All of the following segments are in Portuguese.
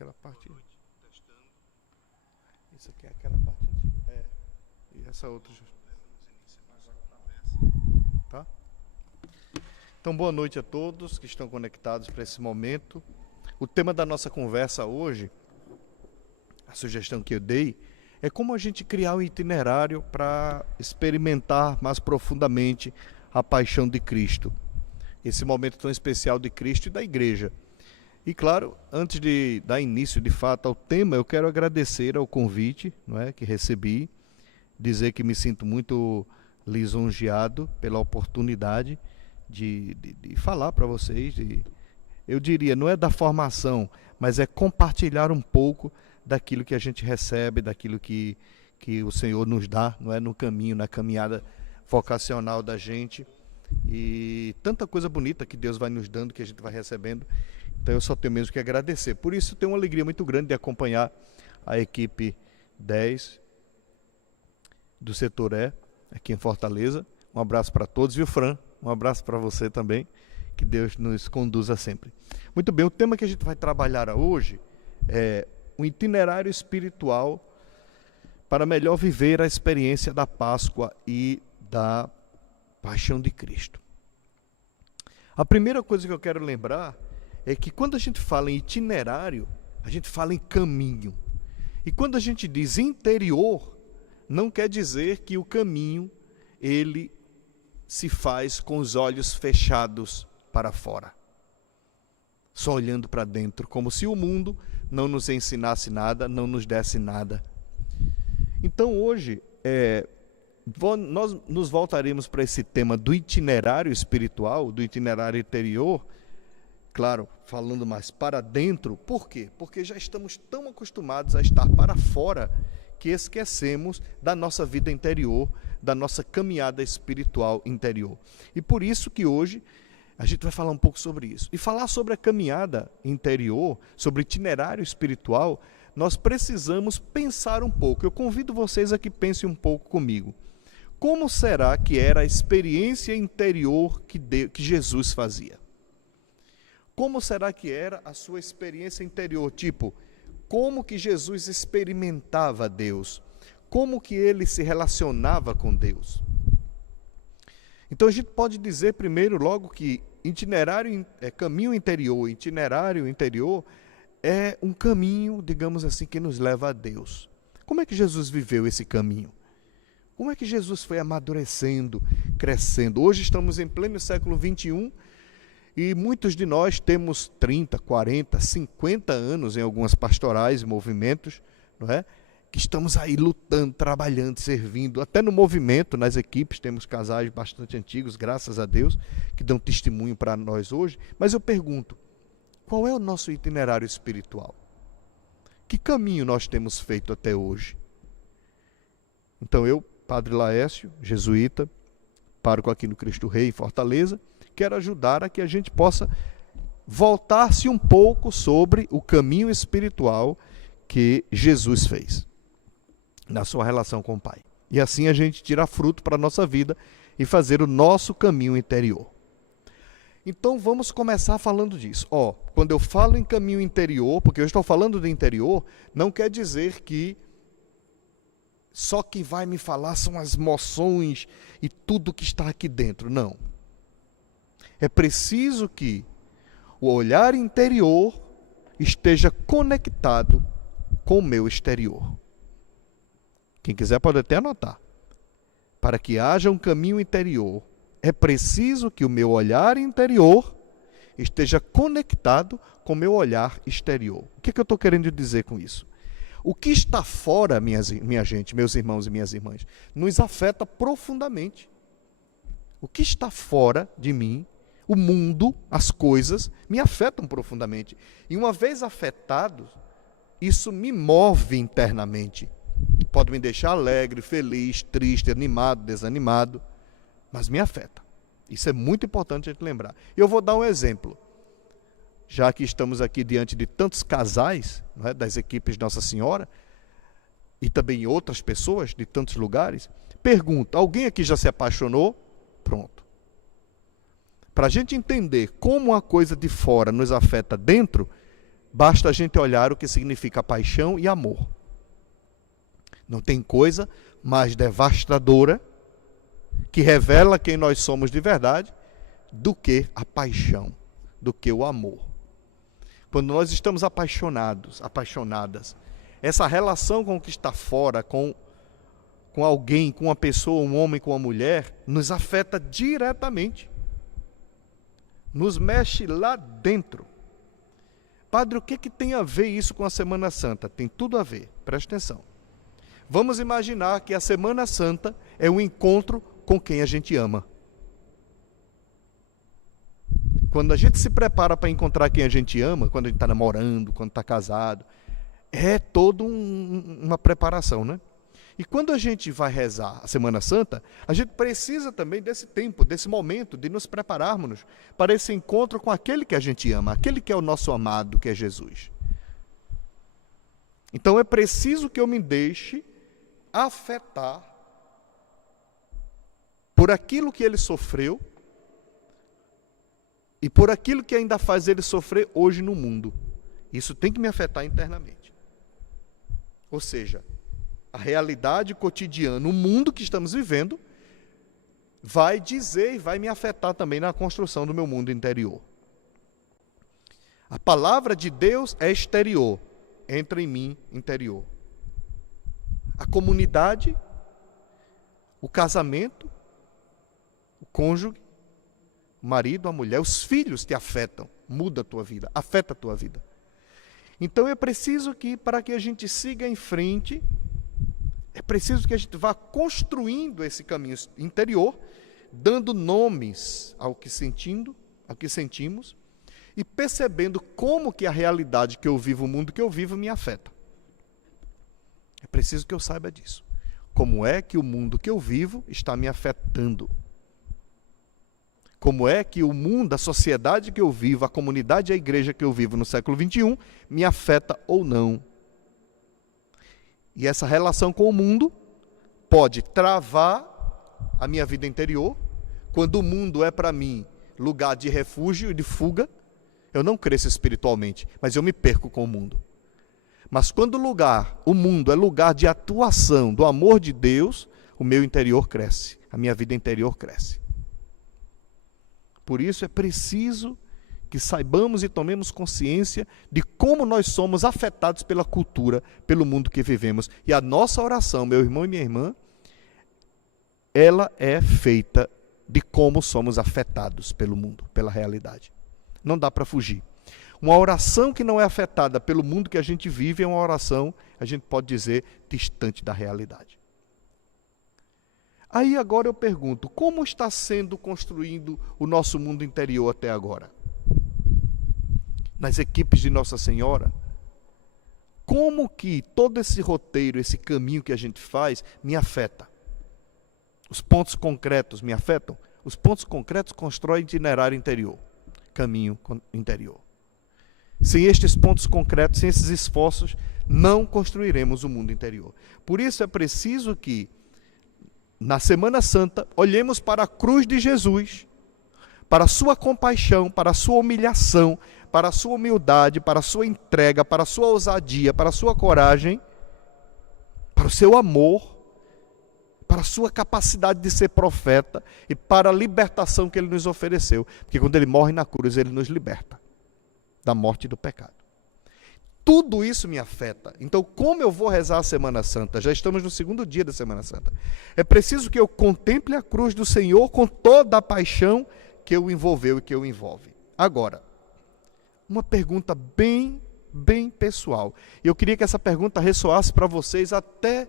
aquela parte. Isso aqui é aquela parte antiga. É. E essa outra. Tá? Então, boa noite a todos que estão conectados para esse momento. O tema da nossa conversa hoje, a sugestão que eu dei, é como a gente criar um itinerário para experimentar mais profundamente a paixão de Cristo. Esse momento tão especial de Cristo e da igreja. E claro, antes de dar início de fato ao tema, eu quero agradecer ao convite, não é, que recebi, dizer que me sinto muito lisonjeado pela oportunidade de falar para vocês, eu diria, não é da formação, mas é compartilhar um pouco daquilo que a gente recebe, daquilo que o Senhor nos dá, não é, no caminho, na caminhada vocacional da gente, e tanta coisa bonita que Deus vai nos dando, que a gente vai recebendo. Então eu só tenho mesmo que agradecer. Por isso tenho uma alegria muito grande de acompanhar a equipe 10 do Setor E, aqui em Fortaleza. Um abraço para todos, viu, Fran? Um abraço para você também, que Deus nos conduza sempre. Muito bem, o tema que a gente vai trabalhar hoje é um itinerário espiritual para melhor viver a experiência da Páscoa e da Paixão de Cristo. A primeira coisa que eu quero lembrar é que quando a gente fala em itinerário, a gente fala em caminho. E quando a gente diz interior, não quer dizer que o caminho, ele se faz com os olhos fechados para fora, só olhando para dentro, como se o mundo não nos ensinasse nada, não nos desse nada. Então hoje, nós nos voltaremos para esse tema do itinerário espiritual, do itinerário interior, claro, falando mais para dentro. Por quê? Porque já estamos tão acostumados a estar para fora que esquecemos da nossa vida interior, da nossa caminhada espiritual interior. E por isso que hoje a gente vai falar um pouco sobre isso. E falar sobre a caminhada interior, sobre o itinerário espiritual, nós precisamos pensar um pouco. Eu convido vocês a que pensem um pouco comigo. Como será que era a experiência interior que Jesus fazia? Como será que era a sua experiência interior? Tipo, como que Jesus experimentava Deus? Como que ele se relacionava com Deus? Então a gente pode dizer primeiro logo que caminho interior, itinerário interior é um caminho, digamos assim, que nos leva a Deus. Como é que Jesus viveu esse caminho? Como é que Jesus foi amadurecendo, crescendo? Hoje estamos em pleno século XXI, e muitos de nós temos 30, 40, 50 anos em algumas pastorais, movimentos, não é? Que estamos aí lutando, trabalhando, servindo, até no movimento, nas equipes, temos casais bastante antigos, graças a Deus, que dão testemunho para nós hoje. Mas eu pergunto, qual é o nosso itinerário espiritual? Que caminho nós temos feito até hoje? Então eu, Padre Laércio, jesuíta, pároco aqui no Cristo Rei, em Fortaleza, quero ajudar a que a gente possa voltar-se um pouco sobre o caminho espiritual que Jesus fez na sua relação com o Pai. E assim a gente tira fruto para a nossa vida e fazer o nosso caminho interior. Então vamos começar falando disso. Quando eu falo em caminho interior, porque eu estou falando de interior, não quer dizer que só quem vai me falar são as emoções e tudo que está aqui dentro. Não. É preciso que o olhar interior esteja conectado com o meu exterior. Quem quiser pode até anotar. Para que haja um caminho interior, é preciso que o meu olhar interior esteja conectado com o meu olhar exterior. O que eu estou querendo dizer com isso? O que está fora, minha gente, meus irmãos e minhas irmãs, nos afeta profundamente. O que está fora de mim, o mundo, as coisas, me afetam profundamente. E uma vez afetado, isso me move internamente. Pode me deixar alegre, feliz, triste, animado, desanimado, mas me afeta. Isso é muito importante a gente lembrar. Eu vou dar um exemplo. Já que estamos aqui diante de tantos casais, não é, das equipes Nossa Senhora, e também outras pessoas de tantos lugares, pergunto, alguém aqui já se apaixonou? Pronto. Para a gente entender como a coisa de fora nos afeta dentro, basta a gente olhar o que significa paixão e amor. Não tem coisa mais devastadora que revela quem nós somos de verdade do que a paixão, do que o amor. Quando nós estamos apaixonados, apaixonadas, essa relação com o que está fora, com alguém, com uma pessoa, um homem, com uma mulher, nos afeta diretamente. Nos mexe lá dentro. Padre, o que tem a ver isso com a Semana Santa? Tem tudo a ver, presta atenção. Vamos imaginar que a Semana Santa é um encontro com quem a gente ama. Quando a gente se prepara para encontrar quem a gente ama, quando a gente está namorando, quando está casado, é toda uma preparação, né? E quando a gente vai rezar a Semana Santa, a gente precisa também desse tempo, desse momento, de nos prepararmos para esse encontro com aquele que a gente ama, aquele que é o nosso amado, que é Jesus. Então é preciso que eu me deixe afetar por aquilo que ele sofreu e por aquilo que ainda faz ele sofrer hoje no mundo. Isso tem que me afetar internamente. Ou seja, a realidade cotidiana, o mundo que estamos vivendo, vai dizer e vai me afetar também na construção do meu mundo interior. A palavra de Deus é exterior, entra em mim interior. A comunidade, o casamento, o cônjuge, o marido, a mulher, os filhos te afetam, muda a tua vida, afeta a tua vida. Então é preciso que, para que a gente siga em frente, é preciso que a gente vá construindo esse caminho interior, dando nomes ao que sentimos, e percebendo como que a realidade que eu vivo, o mundo que eu vivo, me afeta. É preciso que eu saiba disso. Como é que o mundo que eu vivo está me afetando? Como é que o mundo, a sociedade que eu vivo, a comunidade e a igreja que eu vivo no século XXI me afeta ou não? E essa relação com o mundo pode travar a minha vida interior. Quando o mundo é para mim lugar de refúgio e de fuga, eu não cresço espiritualmente, mas eu me perco com o mundo. Mas quando o mundo é lugar de atuação do amor de Deus, o meu interior cresce, a minha vida interior cresce. Por isso é preciso que saibamos e tomemos consciência de como nós somos afetados pela cultura, pelo mundo que vivemos. E a nossa oração, meu irmão e minha irmã, ela é feita de como somos afetados pelo mundo, pela realidade. Não dá para fugir. Uma oração que não é afetada pelo mundo que a gente vive é uma oração, a gente pode dizer, distante da realidade. Aí agora eu pergunto, como está sendo construído o nosso mundo interior até agora? Nas equipes de Nossa Senhora? Como que todo esse roteiro, esse caminho que a gente faz, me afeta? Os pontos concretos me afetam? Os pontos concretos constroem itinerário interior, caminho interior. Sem estes pontos concretos, sem esses esforços, não construiremos o mundo interior. Por isso é preciso que, na Semana Santa, olhemos para a cruz de Jesus, para a sua compaixão, para a sua humilhação, para a sua humildade, para a sua entrega, para a sua ousadia, para a sua coragem, para o seu amor, para a sua capacidade de ser profeta e para a libertação que ele nos ofereceu. Porque quando ele morre na cruz, ele nos liberta da morte e do pecado. Tudo isso me afeta. Então, como eu vou rezar a Semana Santa? Já estamos no segundo dia da Semana Santa. É preciso que eu contemple a cruz do Senhor com toda a paixão que o envolveu e que o envolve. Agora, uma pergunta bem pessoal. Eu queria que essa pergunta ressoasse para vocês até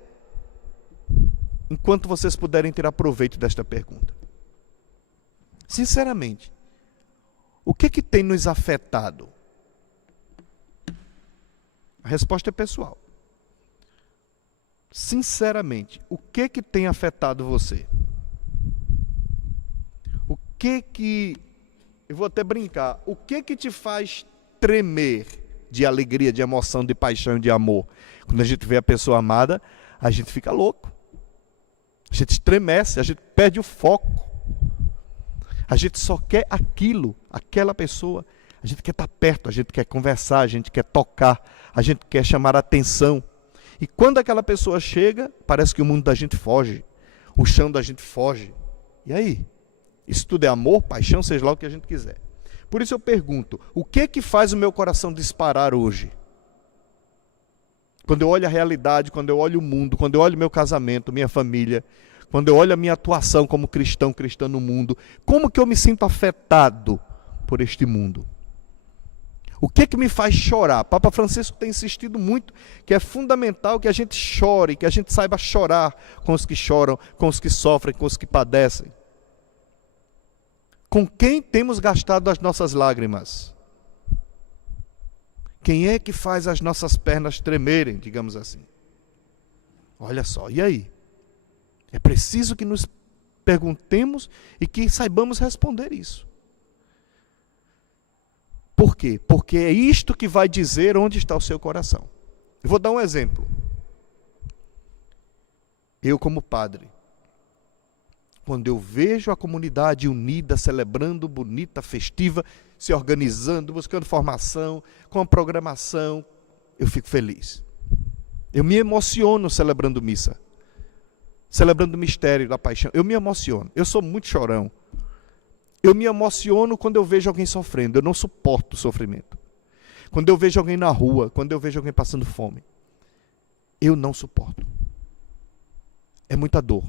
enquanto vocês puderem tirar proveito desta pergunta. Sinceramente, o que tem nos afetado? A resposta é pessoal. Sinceramente, o que tem afetado você? Eu vou até brincar, o que te faz tremer de alegria, de emoção, de paixão, de amor? Quando a gente vê a pessoa amada, a gente fica louco. A gente estremece, a gente perde o foco. A gente só quer aquilo, aquela pessoa. A gente quer estar perto, a gente quer conversar, a gente quer tocar, a gente quer chamar a atenção. E quando aquela pessoa chega, parece que o mundo da gente foge, o chão da gente foge. E aí? Isso tudo é amor, paixão, seja lá o que a gente quiser. Por isso eu pergunto, o que é que faz o meu coração disparar hoje? Quando eu olho a realidade, quando eu olho o mundo, quando eu olho meu casamento, minha família, quando eu olho a minha atuação como cristã no mundo, como que eu me sinto afetado por este mundo? O que é que me faz chorar? Papa Francisco tem insistido muito que é fundamental que a gente chore, que a gente saiba chorar com os que choram, com os que sofrem, com os que padecem. Com quem temos gastado as nossas lágrimas? Quem é que faz as nossas pernas tremerem, digamos assim? Olha só, e aí? É preciso que nos perguntemos e que saibamos responder isso. Por quê? Porque é isto que vai dizer onde está o seu coração. Eu vou dar um exemplo. Eu, como padre, quando eu vejo a comunidade unida, celebrando, bonita, festiva, se organizando, buscando formação, com a programação, eu fico feliz. Eu me emociono celebrando missa, celebrando o mistério da paixão. Eu me emociono. Eu sou muito chorão. Eu me emociono quando eu vejo alguém sofrendo. Eu não suporto o sofrimento. Quando eu vejo alguém na rua, quando eu vejo alguém passando fome, eu não suporto. É muita dor.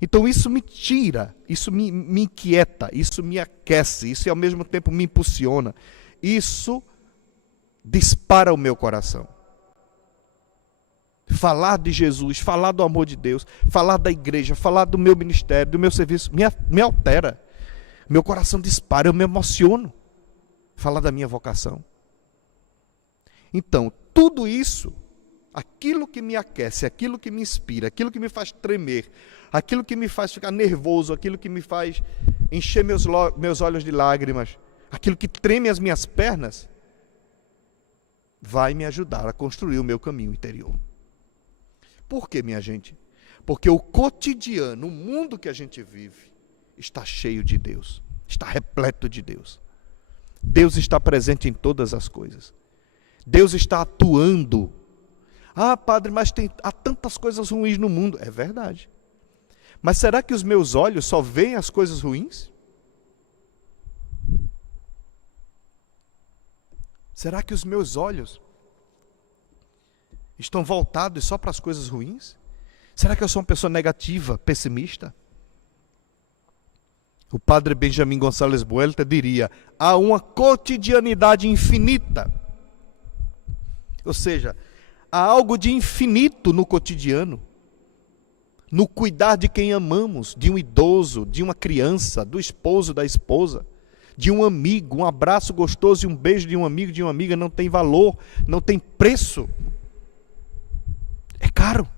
Então isso me tira, isso me inquieta, isso me aquece, isso ao mesmo tempo me impulsiona. Isso dispara o meu coração. Falar de Jesus, falar do amor de Deus, falar da igreja, falar do meu ministério, do meu serviço, me altera. Meu coração dispara, eu me emociono. Falar da minha vocação. Então, tudo isso, aquilo que me aquece, aquilo que me inspira, aquilo que me faz tremer, aquilo que me faz ficar nervoso, aquilo que me faz encher meus olhos de lágrimas, aquilo que treme as minhas pernas, vai me ajudar a construir o meu caminho interior. Por quê, minha gente? Porque o cotidiano, o mundo que a gente vive, está cheio de Deus, está repleto de Deus. Deus está presente em todas as coisas. Deus está atuando. Ah, padre, mas há tantas coisas ruins no mundo. É verdade. Mas será que os meus olhos só veem as coisas ruins? Será que os meus olhos estão voltados só para as coisas ruins? Será que eu sou uma pessoa negativa, pessimista? O padre Benjamin Gonçalves Buelta diria, há uma cotidianidade infinita. Ou seja, há algo de infinito no cotidiano. No cuidar de quem amamos, de um idoso, de uma criança, do esposo, da esposa, de um amigo, um abraço gostoso e um beijo de um amigo, de uma amiga, não tem valor, não tem preço. É caro.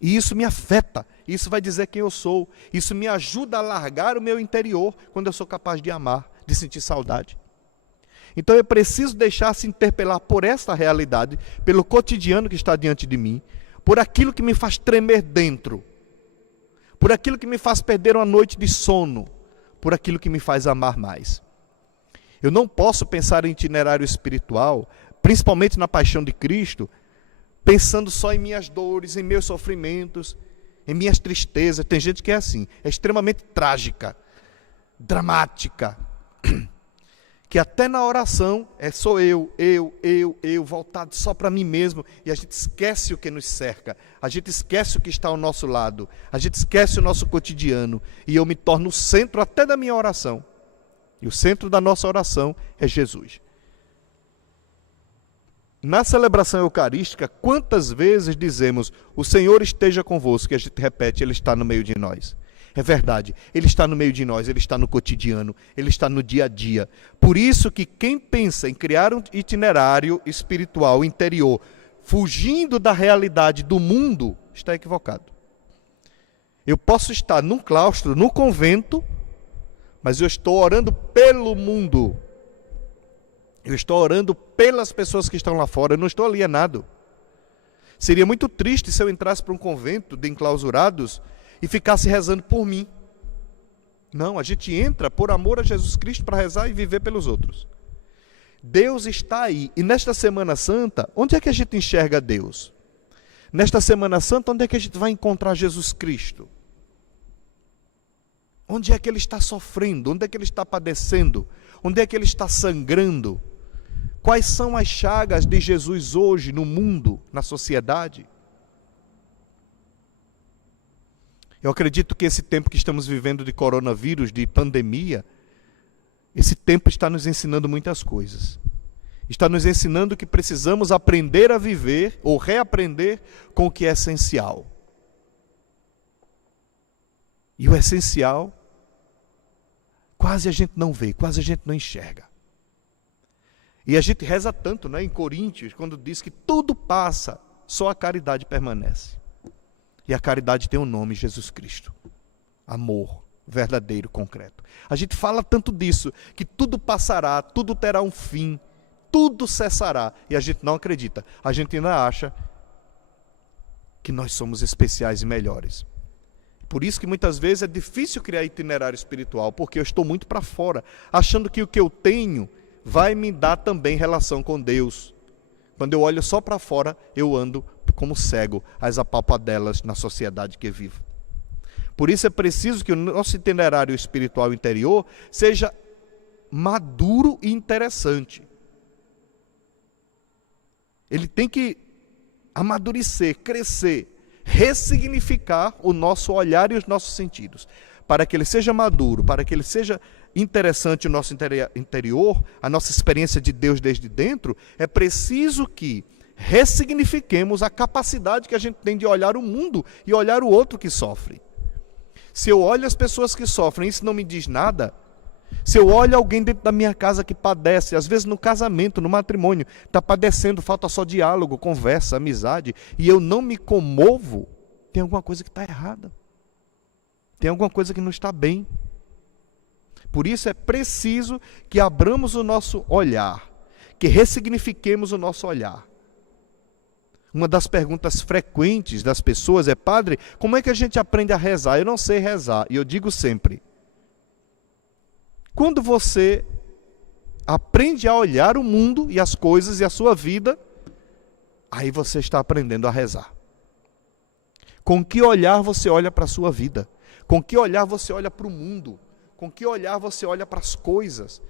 E isso me afeta, isso vai dizer quem eu sou, isso me ajuda a largar o meu interior quando eu sou capaz de amar, de sentir saudade. Então é preciso deixar-se interpelar por esta realidade, pelo cotidiano que está diante de mim, por aquilo que me faz tremer dentro, por aquilo que me faz perder uma noite de sono, por aquilo que me faz amar mais. Eu não posso pensar em itinerário espiritual, principalmente na paixão de Cristo, pensando só em minhas dores, em meus sofrimentos, em minhas tristezas. Tem gente que é assim, é extremamente trágica, dramática, que até na oração sou eu, voltado só para mim mesmo, e a gente esquece o que nos cerca, a gente esquece o que está ao nosso lado, a gente esquece o nosso cotidiano, e eu me torno o centro até da minha oração. E o centro da nossa oração é Jesus. Na celebração eucarística, quantas vezes dizemos, o Senhor esteja convosco, e a gente repete, Ele está no meio de nós. É verdade, Ele está no meio de nós, Ele está no cotidiano, Ele está no dia a dia. Por isso que quem pensa em criar um itinerário espiritual interior, fugindo da realidade do mundo, está equivocado. Eu posso estar num claustro, num convento, mas eu estou orando pelo mundo. Eu estou orando pelas pessoas que estão lá fora, eu não estou alienado. Seria muito triste se eu entrasse para um convento de enclausurados e ficasse rezando por mim. Não, a gente entra por amor a Jesus Cristo para rezar e viver pelos outros. Deus está aí. E nesta Semana Santa, onde é que a gente enxerga Deus? Nesta Semana Santa, onde é que a gente vai encontrar Jesus Cristo? Onde é que Ele está sofrendo? Onde é que Ele está padecendo? Onde é que Ele está sangrando? Quais são as chagas de Jesus hoje no mundo, na sociedade? Eu acredito que esse tempo que estamos vivendo de coronavírus, de pandemia, esse tempo está nos ensinando muitas coisas. Está nos ensinando que precisamos aprender a viver ou reaprender com o que é essencial. E o essencial, quase a gente não vê, quase a gente não enxerga. E a gente reza tanto, né, em Coríntios, quando diz que tudo passa, só a caridade permanece. E a caridade tem um nome, Jesus Cristo. Amor verdadeiro, concreto. A gente fala tanto disso, que tudo passará, tudo terá um fim, tudo cessará. E a gente não acredita. A gente ainda acha que nós somos especiais e melhores. Por isso que muitas vezes é difícil criar itinerário espiritual, porque eu estou muito para fora, achando que o que eu tenho vai me dar também relação com Deus. Quando eu olho só para fora, eu ando como cego às apalpadelas na sociedade que vivo. Por isso é preciso que o nosso itinerário espiritual interior seja maduro e interessante. Ele tem que amadurecer, crescer, ressignificar o nosso olhar e os nossos sentidos. Para que ele seja maduro, para que ele seja interessante o nosso interior, a nossa experiência de Deus desde dentro, é preciso que ressignifiquemos a capacidade que a gente tem de olhar o mundo e olhar o outro que sofre. Se eu olho as pessoas que sofrem, isso não me diz nada. Se eu olho alguém dentro da minha casa que padece, às vezes no casamento, no matrimônio, está padecendo, falta só diálogo, conversa, amizade, e eu não me comovo, tem alguma coisa que está errada. Tem alguma coisa que não está bem. Por isso é preciso que abramos o nosso olhar, que ressignifiquemos o nosso olhar. Uma das perguntas frequentes das pessoas é: padre, como é que a gente aprende a rezar? Eu não sei rezar. E eu digo sempre, quando você aprende a olhar o mundo e as coisas e a sua vida, aí você está aprendendo a rezar. Com que olhar você olha para a sua vida? Com que olhar você olha para o mundo? Com que olhar você olha para as coisas?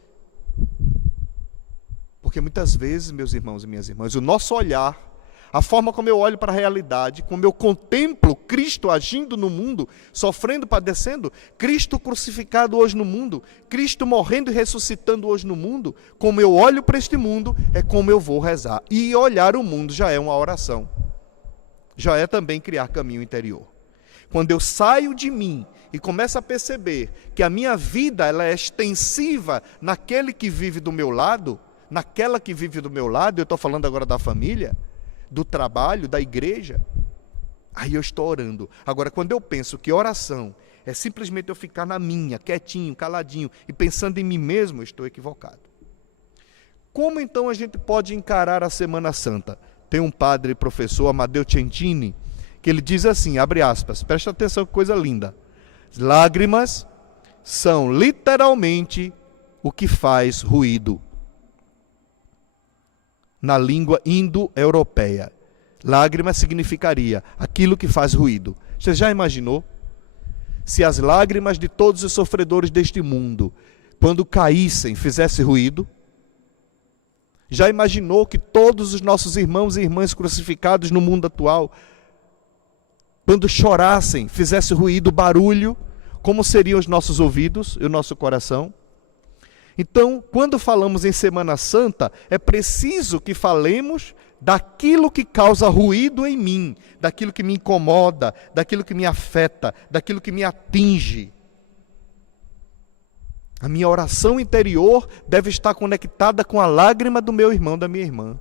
Porque muitas vezes, meus irmãos e minhas irmãs, o nosso olhar, a forma como eu olho para a realidade, como eu contemplo Cristo agindo no mundo, sofrendo, padecendo, Cristo crucificado hoje no mundo, Cristo morrendo e ressuscitando hoje no mundo, como eu olho para este mundo, é como eu vou rezar. E olhar o mundo já é uma oração. Já é também criar caminho interior. Quando eu saio de mim e começo a perceber que a minha vida ela é extensiva naquele que vive do meu lado, naquela que vive do meu lado, eu estou falando agora da família, do trabalho, da igreja, aí eu estou orando. Agora, quando eu penso que oração é simplesmente eu ficar na minha, quietinho, caladinho, e pensando em mim mesmo, eu estou equivocado. Como então a gente pode encarar a Semana Santa? Tem um padre professor, Amadeu Centini, que ele diz assim, abre aspas, presta atenção que coisa linda: lágrimas são literalmente o que faz ruído. Na língua indo-europeia, lágrima significaria aquilo que faz ruído. Você já imaginou? Se as lágrimas de todos os sofredores deste mundo, quando caíssem, fizesse ruído? Já imaginou que todos os nossos irmãos e irmãs crucificados no mundo atual, quando chorassem, fizesse ruído, barulho, como seriam os nossos ouvidos e o nosso coração? Então, quando falamos em Semana Santa, é preciso que falemos daquilo que causa ruído em mim, daquilo que me incomoda, daquilo que me afeta, daquilo que me atinge. A minha oração interior deve estar conectada com a lágrima do meu irmão, da minha irmã.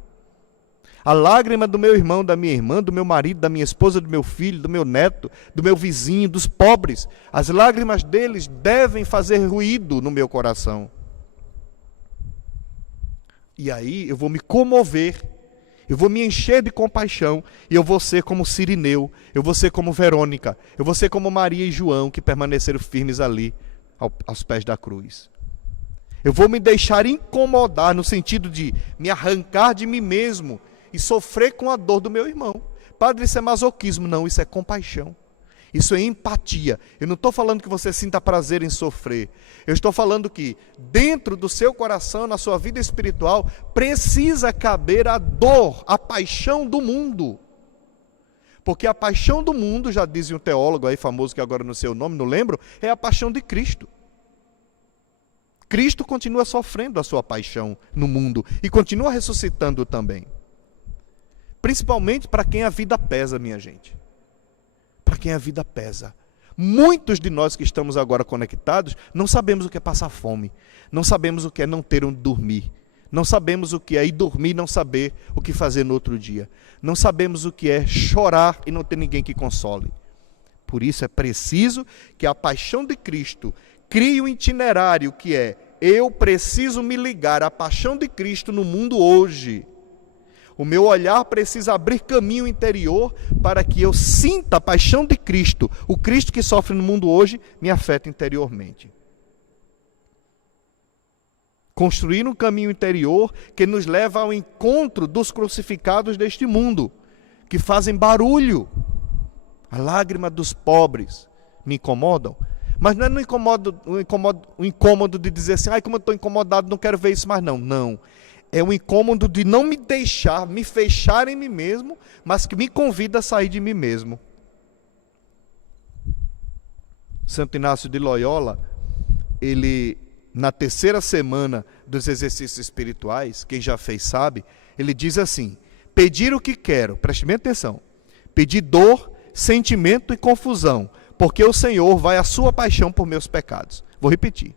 A lágrima do meu irmão, da minha irmã, do meu marido, da minha esposa, do meu filho, do meu neto, do meu vizinho, dos pobres. As lágrimas deles devem fazer ruído no meu coração. E aí eu vou me comover, eu vou me encher de compaixão, e eu vou ser como Cirineu, eu vou ser como Verônica, eu vou ser como Maria e João, que permaneceram firmes ali, aos pés da cruz. Eu vou me deixar incomodar no sentido de me arrancar de mim mesmo e sofrer com a dor do meu irmão. Padre, isso é masoquismo. Não, isso é compaixão. Isso é empatia. Eu não estou falando que você sinta prazer em sofrer. Eu estou falando que dentro do seu coração, na sua vida espiritual, precisa caber a dor, a paixão do mundo. Porque a paixão do mundo, já dizia um teólogo aí famoso que agora não sei o nome, não lembro, é a paixão de Cristo. Cristo continua sofrendo a sua paixão no mundo e continua ressuscitando também. Principalmente para quem a vida pesa, minha gente. Para quem a vida pesa. Muitos de nós que estamos agora conectados não sabemos o que é passar fome, não sabemos o que é não ter onde dormir, não sabemos o que é ir dormir e não saber o que fazer no outro dia, não sabemos o que é chorar e não ter ninguém que console. Por isso é preciso que a paixão de Cristo crie um itinerário que é: eu preciso me ligar à paixão de Cristo no mundo hoje. O meu olhar precisa abrir caminho interior para que eu sinta a paixão de Cristo. O Cristo que sofre no mundo hoje me afeta interiormente. Construir um caminho interior que nos leva ao encontro dos crucificados deste mundo, que fazem barulho. A lágrima dos pobres me incomodam. Mas não é o incômodo de dizer assim: ai, como eu estou incomodado, não quero ver isso mais não. Não. É o incômodo de não me deixar, me fechar em mim mesmo, mas que me convida a sair de mim mesmo. Santo Inácio de Loyola, ele, na terceira semana dos exercícios espirituais, quem já fez sabe, ele diz assim: pedir o que quero, preste bem atenção, pedir dor, sentimento e confusão, porque o Senhor vai à sua paixão por meus pecados. Vou repetir.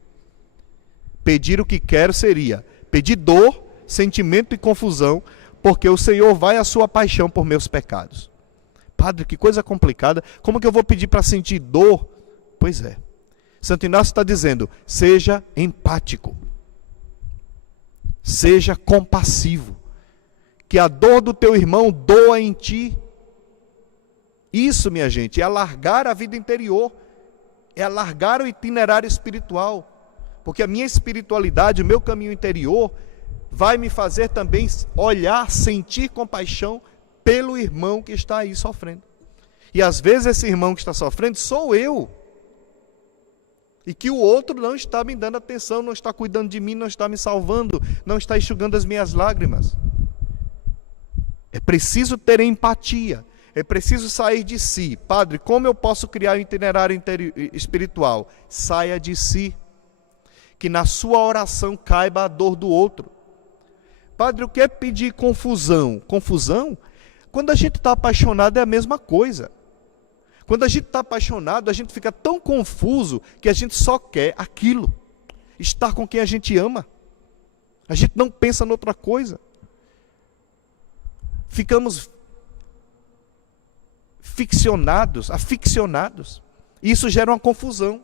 Pedir o que quero seria pedir dor, sentimento e confusão, porque o Senhor vai à sua paixão por meus pecados. Padre, que coisa complicada. Como que eu vou pedir para sentir dor? Pois é. Santo Inácio está dizendo: seja empático. Seja compassivo. Que a dor do teu irmão doa em ti. Isso, minha gente, é alargar a vida interior, é alargar o itinerário espiritual, porque a minha espiritualidade, o meu caminho interior, vai me fazer também olhar, sentir compaixão pelo irmão que está aí sofrendo. E às vezes esse irmão que está sofrendo sou eu, e que o outro não está me dando atenção, não está cuidando de mim, não está me salvando, não está enxugando as minhas lágrimas. É preciso ter empatia. É preciso sair de si. Padre, como eu posso criar um itinerário espiritual? Saia de si. Que na sua oração caiba a dor do outro. Padre, o que é pedir confusão? Confusão? Quando a gente está apaixonado é a mesma coisa. Quando a gente está apaixonado, a gente fica tão confuso que a gente só quer aquilo. Estar com quem a gente ama. A gente não pensa noutra coisa. Ficamos aficionados. E isso gera uma confusão.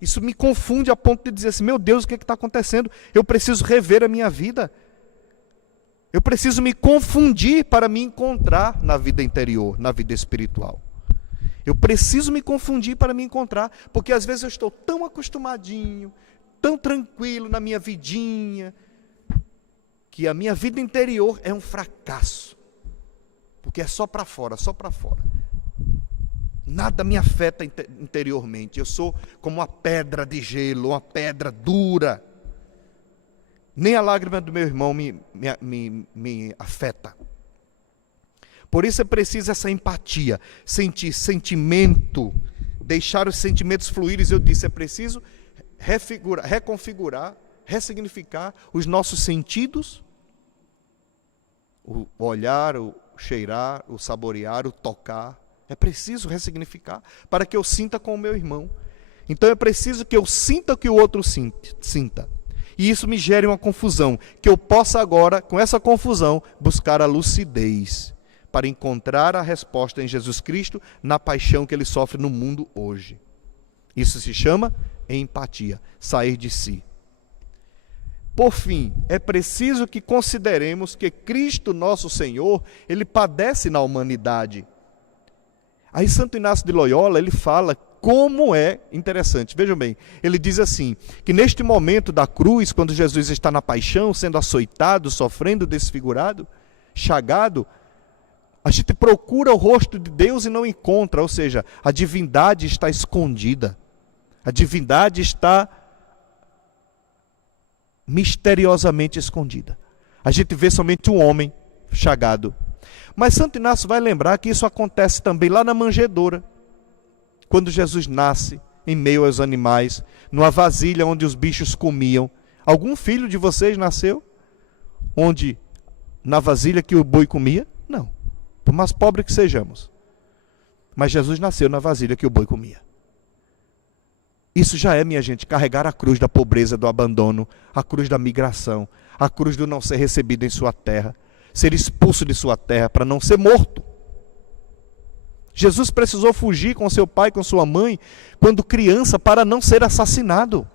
Isso me confunde a ponto de dizer assim: meu Deus, o que está acontecendo? Eu preciso rever a minha vida. Eu preciso me confundir para me encontrar na vida interior, na vida espiritual. Eu preciso me confundir para me encontrar, porque às vezes eu estou tão acostumadinho, tão tranquilo na minha vidinha, que a minha vida interior é um fracasso. Porque é só para fora, só para fora. Nada me afeta interiormente. Eu sou como uma pedra de gelo, uma pedra dura. Nem a lágrima do meu irmão me afeta. Por isso é preciso essa empatia, sentir sentimento, deixar os sentimentos fluírem. Eu disse, é preciso reconfigurar, ressignificar os nossos sentidos, o olhar, o cheirar, o saborear, o tocar. É preciso ressignificar para que eu sinta com o meu irmão. Então é preciso que eu sinta o que o outro sinta. E isso me gere uma confusão, que eu possa agora, com essa confusão, buscar a lucidez para encontrar a resposta em Jesus Cristo na paixão que ele sofre no mundo hoje. Isso se chama empatia, sair de si. Por fim, é preciso que consideremos que Cristo nosso Senhor, ele padece na humanidade. Aí Santo Inácio de Loyola, ele fala como é interessante. Vejam bem, ele diz assim, que neste momento da cruz, quando Jesus está na paixão, sendo açoitado, sofrendo, desfigurado, chagado, a gente procura o rosto de Deus e não encontra, ou seja, a divindade está escondida. A divindade está misteriosamente escondida. A gente vê somente um homem chagado. Mas Santo Inácio vai lembrar que isso acontece também lá na manjedoura. Quando Jesus nasce em meio aos animais, numa vasilha onde os bichos comiam. Algum filho de vocês nasceu onde na vasilha que o boi comia? Não. Por mais pobre que sejamos. Mas Jesus nasceu na vasilha que o boi comia. Isso já é, minha gente, carregar a cruz da pobreza, do abandono, a cruz da migração, a cruz do não ser recebido em sua terra, ser expulso de sua terra para não ser morto. Jesus precisou fugir com seu pai, com sua mãe, quando criança, para não ser assassinado.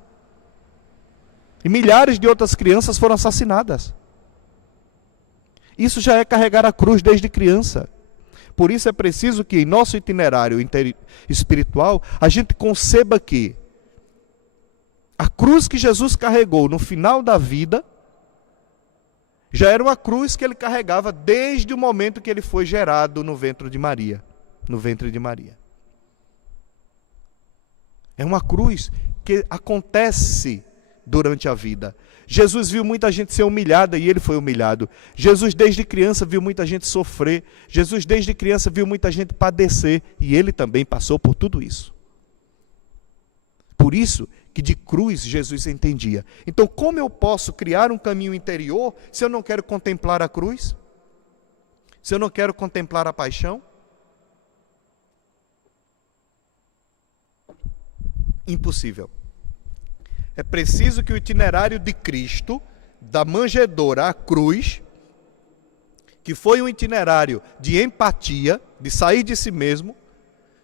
E milhares de outras crianças foram assassinadas. Isso já é carregar a cruz desde criança. Por isso é preciso que em nosso itinerário espiritual, a gente conceba que a cruz que Jesus carregou no final da vida, já era uma cruz que ele carregava desde o momento que ele foi gerado no ventre de Maria. No ventre de Maria. É uma cruz que acontece durante a vida. Jesus viu muita gente ser humilhada e ele foi humilhado. Jesus desde criança viu muita gente sofrer. Jesus desde criança viu muita gente padecer e ele também passou por tudo isso. Por isso que de cruz Jesus entendia. Então como eu posso criar um caminho interior se eu não quero contemplar a cruz? Se eu não quero contemplar a paixão? Impossível. É preciso que o itinerário de Cristo, da manjedoura à cruz, que foi um itinerário de empatia, de sair de si mesmo,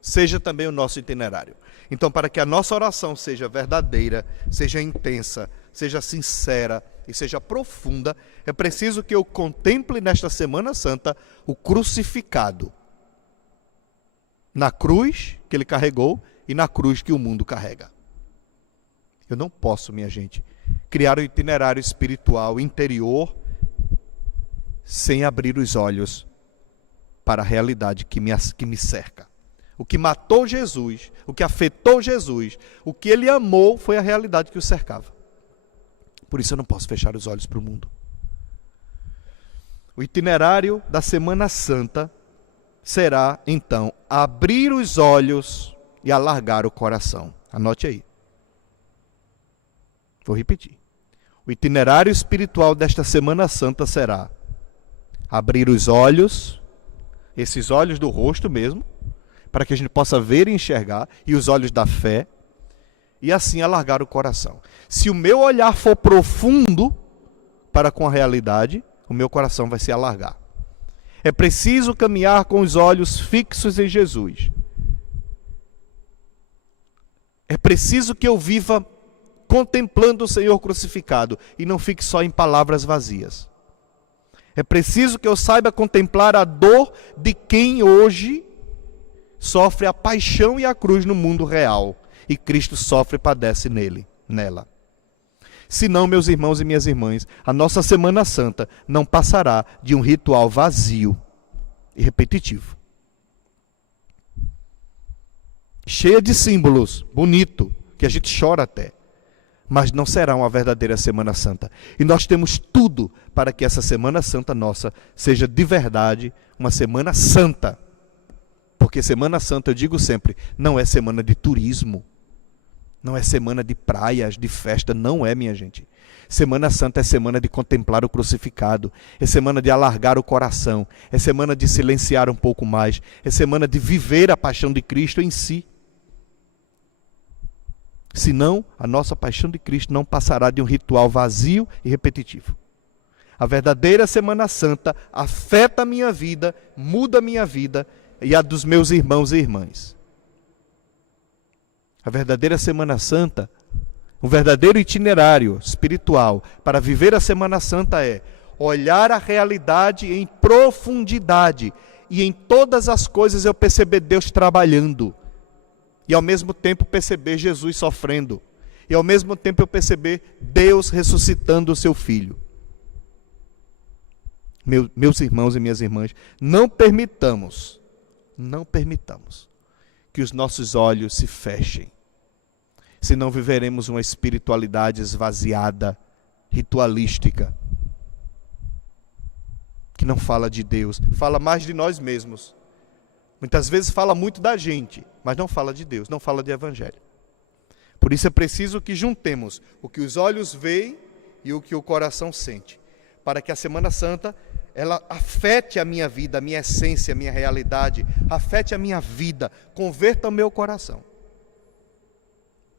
seja também o nosso itinerário. Então, para que a nossa oração seja verdadeira, seja intensa, seja sincera e seja profunda, é preciso que eu contemple nesta Semana Santa o crucificado. Na cruz que ele carregou e na cruz que o mundo carrega. Eu não posso, minha gente, criar um itinerário espiritual interior sem abrir os olhos para a realidade que me cerca. O que matou Jesus, o que afetou Jesus, o que ele amou foi a realidade que o cercava. Por isso eu não posso fechar os olhos para o mundo. O itinerário da Semana Santa será, então, abrir os olhos e alargar o coração. Anote aí. Vou repetir. O itinerário espiritual desta Semana Santa será abrir os olhos, esses olhos do rosto mesmo, para que a gente possa ver e enxergar, e os olhos da fé, e assim alargar o coração. Se o meu olhar for profundo para com a realidade, o meu coração vai se alargar. É preciso caminhar com os olhos fixos em Jesus. É preciso que eu viva contemplando o Senhor crucificado e não fique só em palavras vazias. É preciso que eu saiba contemplar a dor de quem hoje sofre a paixão e a cruz no mundo real. E Cristo sofre e padece nela. Senão, meus irmãos e minhas irmãs, a nossa Semana Santa não passará de um ritual vazio e repetitivo. Cheia de símbolos, bonito, que a gente chora até. Mas não será uma verdadeira Semana Santa. E nós temos tudo para que essa Semana Santa nossa seja de verdade uma Semana Santa. Porque Semana Santa, eu digo sempre, não é semana de turismo. Não é semana de praias, de festa, não é, minha gente. Semana Santa é semana de contemplar o crucificado, é semana de alargar o coração, é semana de silenciar um pouco mais, é semana de viver a paixão de Cristo em si. Senão, a nossa paixão de Cristo não passará de um ritual vazio e repetitivo. A verdadeira Semana Santa afeta a minha vida, muda a minha vida e a dos meus irmãos e irmãs. A verdadeira Semana Santa, o verdadeiro itinerário espiritual para viver a Semana Santa é olhar a realidade em profundidade e em todas as coisas eu perceber Deus trabalhando. e ao mesmo tempo perceber Jesus sofrendo, e ao mesmo tempo eu perceber Deus ressuscitando o seu Filho. Meus irmãos e minhas irmãs, não permitamos que os nossos olhos se fechem, senão viveremos uma espiritualidade esvaziada, ritualística, que não fala de Deus, fala mais de nós mesmos. Muitas vezes fala muito da gente, mas não fala de Deus, não fala de Evangelho. Por isso é preciso que juntemos o que os olhos veem e o que o coração sente, para que a Semana Santa ela afete a minha vida, a minha essência, a minha realidade, afete a minha vida, converta o meu coração.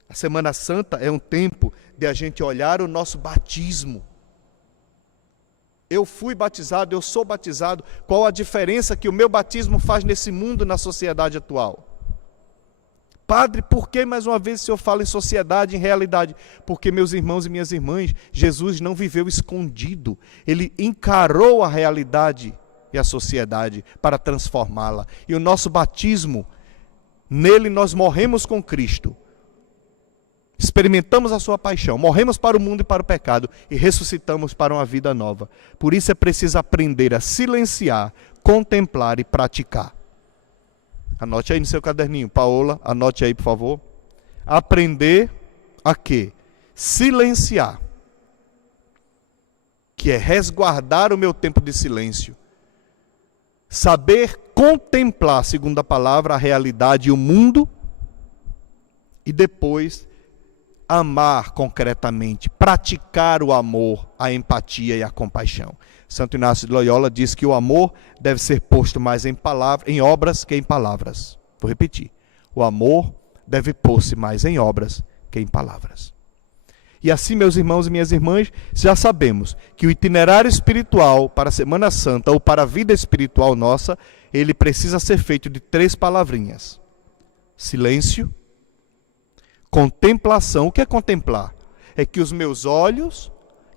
A Semana Santa é um tempo de a gente olhar o nosso batismo. Eu fui batizado, eu sou batizado, qual a diferença que o meu batismo faz nesse mundo, na sociedade atual? Padre, por que mais uma vez o senhor fala em sociedade, em realidade? Porque, meus irmãos e minhas irmãs, Jesus não viveu escondido. Ele encarou a realidade e a sociedade para transformá-la. E o nosso batismo, nele nós morremos com Cristo. Experimentamos a sua paixão, morremos para o mundo e para o pecado e ressuscitamos para uma vida nova. Por isso é preciso aprender a silenciar, contemplar e praticar. Anote aí no seu caderninho. Paola, anote aí, por favor. Aprender a quê? Silenciar. Que é resguardar o meu tempo de silêncio. Saber contemplar, segundo a palavra, a realidade e o mundo. E depois, amar concretamente. Praticar o amor, a empatia e a compaixão. Santo Inácio de Loyola diz que o amor deve ser posto mais em obras que em palavras. Vou repetir. O amor deve pôr-se mais em obras que em palavras. E assim, meus irmãos e minhas irmãs, já sabemos que o itinerário espiritual para a Semana Santa ou para a vida espiritual nossa, ele precisa ser feito de 3 palavrinhas. Silêncio, contemplação. O que é contemplar? É que os meus olhos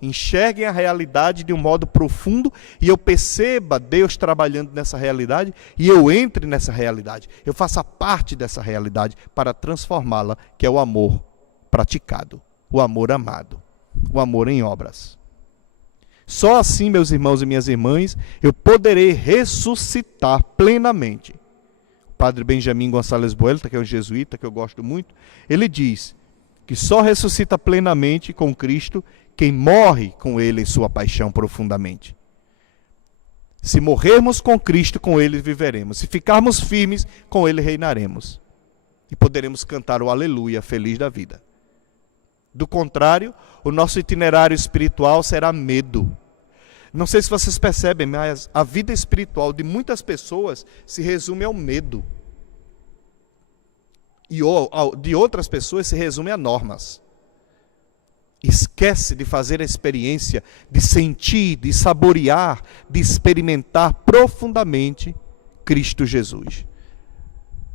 enxerguem a realidade de um modo profundo e eu perceba Deus trabalhando nessa realidade e eu entre nessa realidade. Eu faça parte dessa realidade para transformá-la, que é o amor praticado, o amor amado, o amor em obras. Só assim, meus irmãos e minhas irmãs, eu poderei ressuscitar plenamente. O padre Benjamin Gonçalves Buelta, que é um jesuíta que eu gosto muito, ele diz que só ressuscita plenamente com Cristo quem morre com Ele em sua paixão profundamente. Se morrermos com Cristo, com Ele viveremos. Se ficarmos firmes, com Ele reinaremos. E poderemos cantar o aleluia, feliz da vida. Do contrário, o nosso itinerário espiritual será medo. Não sei se vocês percebem, mas a vida espiritual de muitas pessoas se resume ao medo. E de outras pessoas se resume a normas. Esquece de fazer a experiência, de sentir, de saborear, de experimentar profundamente Cristo Jesus.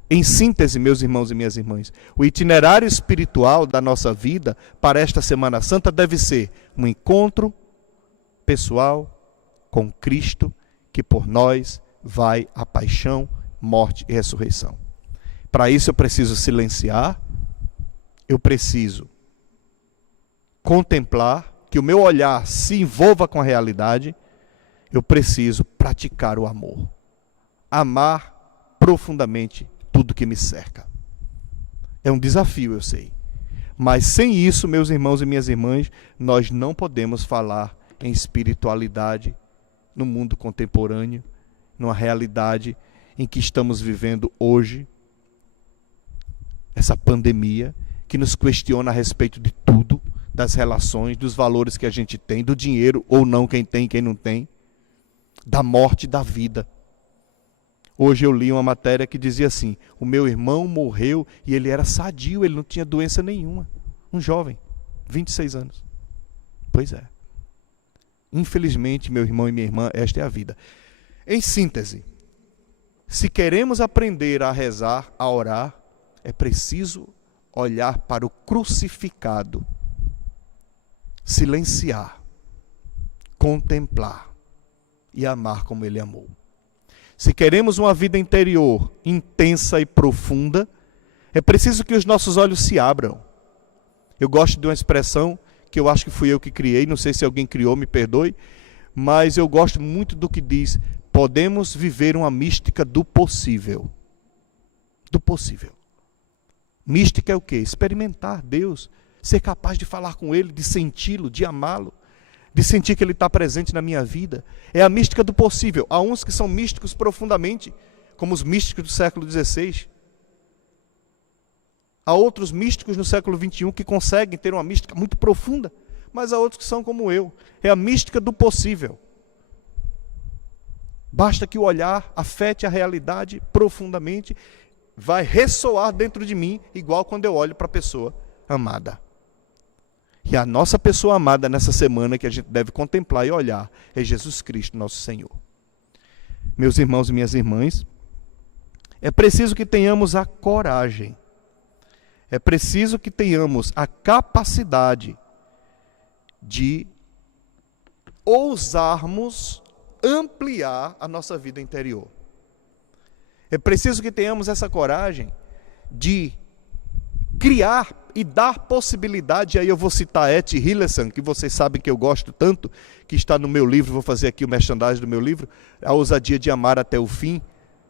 Em síntese, meus irmãos e minhas irmãs, o itinerário espiritual da nossa vida para esta Semana Santa deve ser um encontro pessoal com Cristo, que por nós vai à paixão, morte e ressurreição. Para isso eu preciso silenciar, eu preciso contemplar, que o meu olhar se envolva com a realidade, eu preciso praticar o amor. Amar profundamente tudo que me cerca. É um desafio, eu sei. Mas sem isso, meus irmãos e minhas irmãs, nós não podemos falar em espiritualidade no mundo contemporâneo, numa realidade em que estamos vivendo hoje, essa pandemia que nos questiona a respeito de tudo, das relações, dos valores que a gente tem, do dinheiro ou não, quem tem e quem não tem, da morte e da vida. Hoje eu li uma matéria que dizia assim, o meu irmão morreu e ele era sadio, ele não tinha doença nenhuma. Um jovem, 26 anos. Pois é. Infelizmente, meu irmão e minha irmã, esta é a vida. Em síntese, se queremos aprender a rezar, a orar, é preciso olhar para o crucificado, silenciar, contemplar e amar como Ele amou. Se queremos uma vida interior intensa e profunda, É preciso que os nossos olhos se abram. Eu gosto de uma expressão que eu acho que fui eu que criei, não sei se alguém criou, me perdoe, mas eu gosto muito do que diz: podemos viver uma mística do possível. Do possível. Mística é o quê? Experimentar Deus, ser capaz de falar com Ele, de senti-lo, de amá-lo, de sentir que Ele está presente na minha vida. É a mística do possível. Há uns que são místicos profundamente, como os místicos do século XVI. Há outros místicos no século XXI que conseguem ter uma mística muito profunda, mas há outros que são como eu. É a mística do possível. Basta que o olhar afete a realidade profundamente, vai ressoar dentro de mim, igual quando eu olho para a pessoa amada. E a nossa pessoa amada nessa semana que a gente deve contemplar e olhar é Jesus Cristo, nosso Senhor. Meus irmãos e minhas irmãs, é preciso que tenhamos a coragem, é preciso que tenhamos a capacidade de ousarmos ampliar a nossa vida interior. É preciso que tenhamos essa coragem de criar e dar possibilidade. Aí eu vou citar Etty Hillesum, que vocês sabem que eu gosto tanto, que está no meu livro, vou fazer aqui o merchandising do meu livro, A Ousadia de Amar até o Fim,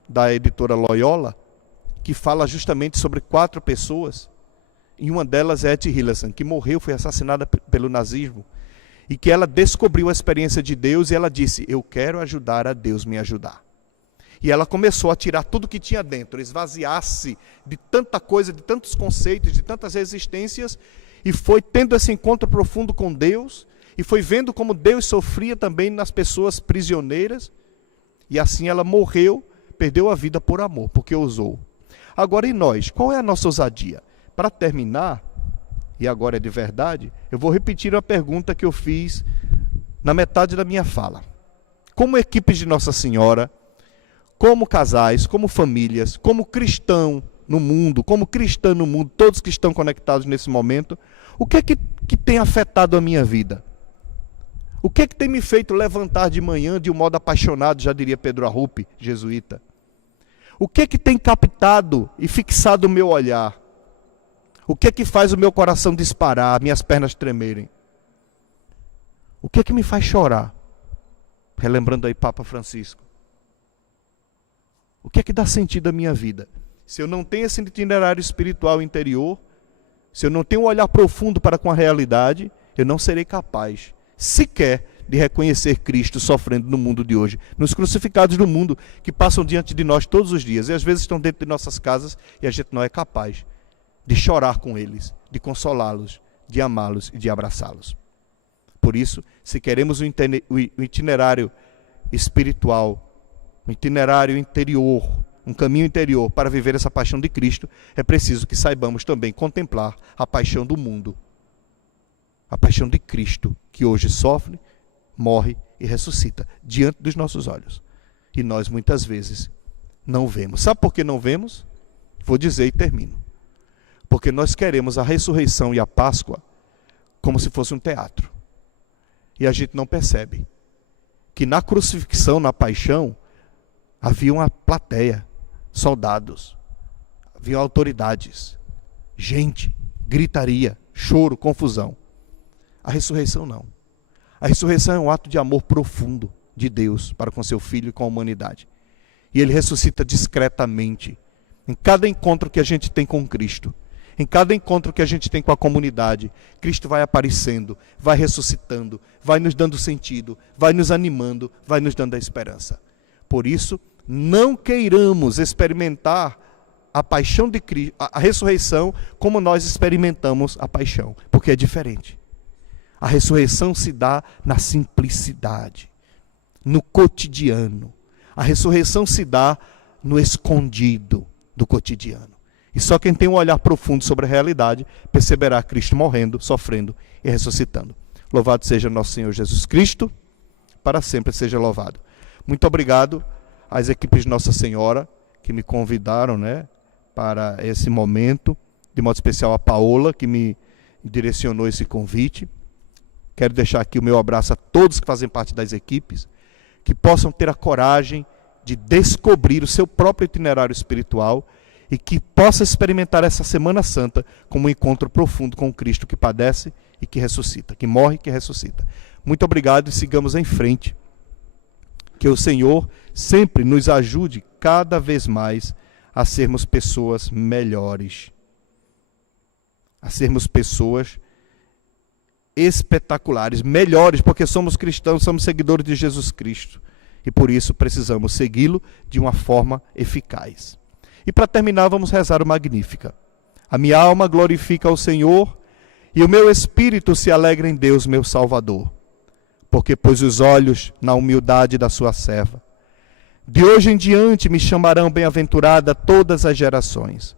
da editora Loyola, que fala justamente sobre 4 pessoas, e uma delas é Etty Hillesum, que morreu, foi assassinada pelo nazismo, e que ela descobriu a experiência de Deus, e ela disse: eu quero ajudar a Deus me ajudar. E ela começou a tirar tudo que tinha dentro, esvaziar-se de tanta coisa, de tantos conceitos, de tantas resistências, e foi tendo esse encontro profundo com Deus, e foi vendo como Deus sofria também nas pessoas prisioneiras, e assim ela morreu, perdeu a vida por amor, porque ousou. Agora, e nós? Qual é a nossa ousadia? Para terminar, e agora é de verdade, eu vou repetir uma pergunta que eu fiz na metade da minha fala. Como equipes de Nossa Senhora, como casais, como famílias, como cristão no mundo, como cristã no mundo, todos que estão conectados nesse momento, o que é que tem afetado a minha vida? O que é que tem me feito levantar de manhã de um modo apaixonado, já diria Pedro Arrupe, jesuíta? O que é que tem captado e fixado o meu olhar? O que é que faz o meu coração disparar, minhas pernas tremerem? O que é que me faz chorar? Relembrando aí Papa Francisco. O que é que dá sentido à minha vida? Se eu não tenho esse itinerário espiritual interior, se eu não tenho um olhar profundo para com a realidade, eu não serei capaz sequer de reconhecer Cristo sofrendo no mundo de hoje, nos crucificados do mundo que passam diante de nós todos os dias, e às vezes estão dentro de nossas casas e a gente não é capaz de chorar com eles, de consolá-los, de amá-los e de abraçá-los. Por isso, se queremos o itinerário espiritual, um itinerário interior, um caminho interior para viver essa paixão de Cristo, é preciso que saibamos também contemplar a paixão do mundo, a paixão de Cristo, que hoje sofre, morre e ressuscita diante dos nossos olhos. E nós muitas vezes não vemos. Sabe por que não vemos? Vou dizer e termino. Porque nós queremos a ressurreição e a Páscoa como se fosse um teatro. E a gente não percebe que na crucifixão, na paixão, havia uma plateia, soldados, havia autoridades, gente, gritaria, choro, confusão. A ressurreição não. A ressurreição é um ato de amor profundo de Deus para com seu Filho e com a humanidade. E Ele ressuscita discretamente. Em cada encontro que a gente tem com Cristo, em cada encontro que a gente tem com a comunidade, Cristo vai aparecendo, vai ressuscitando, vai nos dando sentido, vai nos animando, vai nos dando a esperança. Por isso, não queiramos experimentar a paixão de Cristo, a ressurreição, como nós experimentamos a paixão, porque é diferente. A ressurreição se dá na simplicidade, no cotidiano. A ressurreição se dá no escondido do cotidiano. E só quem tem um olhar profundo sobre a realidade perceberá Cristo morrendo, sofrendo e ressuscitando. Louvado seja nosso Senhor Jesus Cristo, para sempre seja louvado. Muito obrigado às equipes de Nossa Senhora que me convidaram, para esse momento, de modo especial a Paola, que me direcionou esse convite. Quero deixar aqui o meu abraço a todos que fazem parte das equipes, que possam ter a coragem de descobrir o seu próprio itinerário espiritual e que possa experimentar essa Semana Santa como um encontro profundo com o Cristo que padece e que ressuscita, que morre e que ressuscita. Muito obrigado e sigamos em frente. Que o Senhor sempre nos ajude cada vez mais a sermos pessoas melhores, a sermos pessoas espetaculares, melhores, porque somos cristãos, somos seguidores de Jesus Cristo e por isso precisamos segui-lo de uma forma eficaz. E para terminar, vamos rezar o Magnífica. A minha alma glorifica ao Senhor e o meu espírito se alegra em Deus, meu Salvador, porque pôs os olhos na humildade da sua serva. De hoje em diante me chamarão bem-aventurada todas as gerações.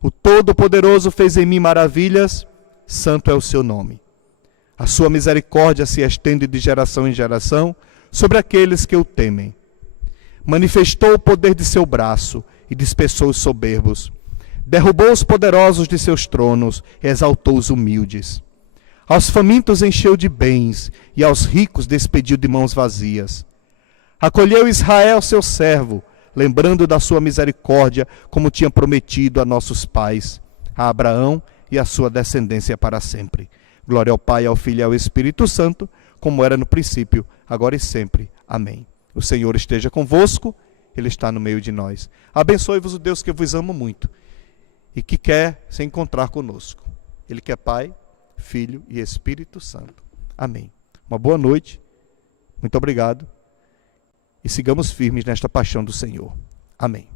O Todo-Poderoso fez em mim maravilhas, santo é o seu nome. A sua misericórdia se estende de geração em geração sobre aqueles que o temem. Manifestou o poder de seu braço e dispersou os soberbos. Derrubou os poderosos de seus tronos e exaltou os humildes. Aos famintos encheu de bens e aos ricos despediu de mãos vazias. Acolheu Israel, seu servo, lembrando da sua misericórdia, como tinha prometido a nossos pais, a Abraão e a sua descendência para sempre. Glória ao Pai, ao Filho e ao Espírito Santo, como era no princípio, agora e sempre. Amém. O Senhor esteja convosco, Ele está no meio de nós. Abençoe-vos o Deus que vos ama muito e que quer se encontrar conosco. Ele que é Pai, Filho e Espírito Santo. Amém. Uma boa noite, muito obrigado e sigamos firmes nesta paixão do Senhor. Amém.